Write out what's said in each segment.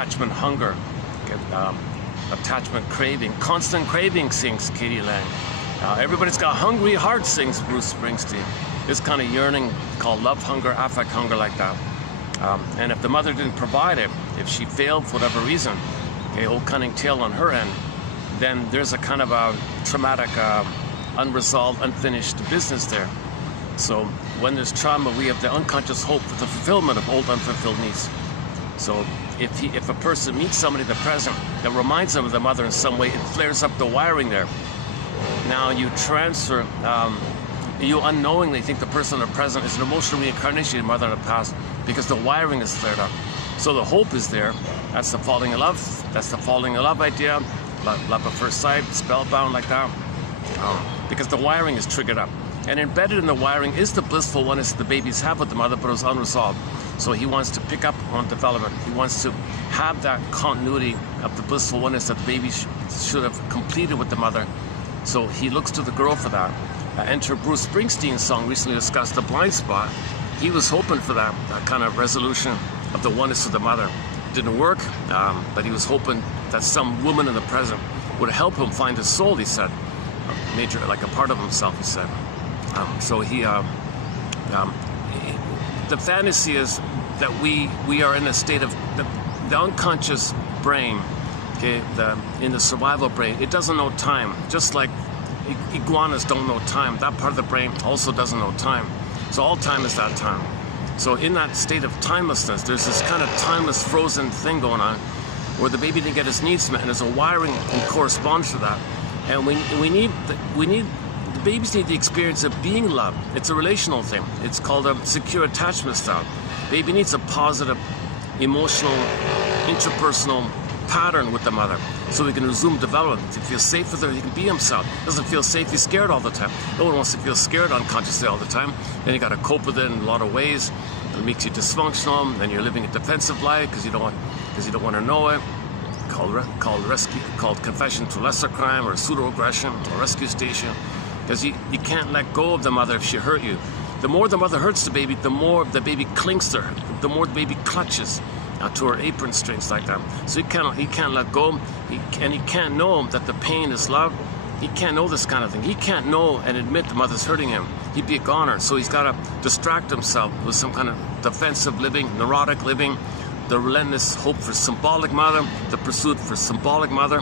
attachment hunger, attachment craving, constant craving, sings Katie Lang. Everybody's got hungry heart, sings Bruce Springsteen. This kind of yearning called love hunger, affect hunger, like that. And if the mother didn't provide it, if she failed for whatever reason, okay, old cunning tale on her end, then there's a kind of a traumatic, unresolved, unfinished business there. So when there's trauma, we have the unconscious hope for the fulfillment of old unfulfilled needs. So if a person meets somebody in the present that reminds them of the mother in some way, it flares up the wiring there. Now you transfer, you unknowingly think the person in the present is an emotional reincarnation of the mother in the past because the wiring is flared up. So the hope is there. That's the falling in love. That's the falling in love idea. Love at first sight, spellbound, like that. Because the wiring is triggered up. And embedded in the wiring is the blissful oneness the babies have with the mother, but it was unresolved. So he wants to pick up on development. He wants to have that continuity of the blissful oneness that the babies should have completed with the mother. So he looks to the girl for that. Enter Bruce Springsteen's song recently discussed, The Blind Spot. He was hoping for that kind of resolution of the oneness of the mother. It didn't work, but he was hoping that some woman in the present would help him find his soul, he said. Major, like a part of himself, he said. So he, the fantasy is that we are in a state of the unconscious brain, okay, in the survival brain. It doesn't know time, just like iguanas don't know time. That part of the brain also doesn't know time. So all time is that time. So in that state of timelessness, there's this kind of timeless frozen thing going on where the baby didn't get his needs met, and there's a wiring that corresponds to that. And the babies need the experience of being loved. It's a relational thing. It's called a secure attachment style. Baby needs a positive, emotional, interpersonal pattern with the mother so he can resume development. To feel safe with her, he can be himself. Doesn't feel safe, he's scared all the time. No one wants to feel scared unconsciously all the time. Then you got to cope with it in a lot of ways. It makes you dysfunctional, then you're living a defensive life because you don't want to know it. Called confession to lesser crime, or pseudo-aggression, or rescue station. Because you can't let go of the mother if she hurt you. The more the mother hurts the baby, the more the baby clings to her, the more the baby clutches to her apron strings, like that. So he can't let go, and he can't know that the pain is love. He can't know this kind of thing. He can't know and admit the mother's hurting him. He'd be a goner. So he's got to distract himself with some kind of defensive living, neurotic living, the relentless hope for symbolic mother, the pursuit for symbolic mother.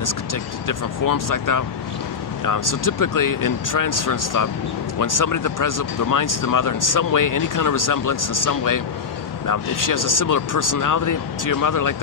This could take different forms like that. So typically in transference stuff, when somebody at the present reminds the mother in some way, any kind of resemblance in some way, if she has a similar personality to your mother like that,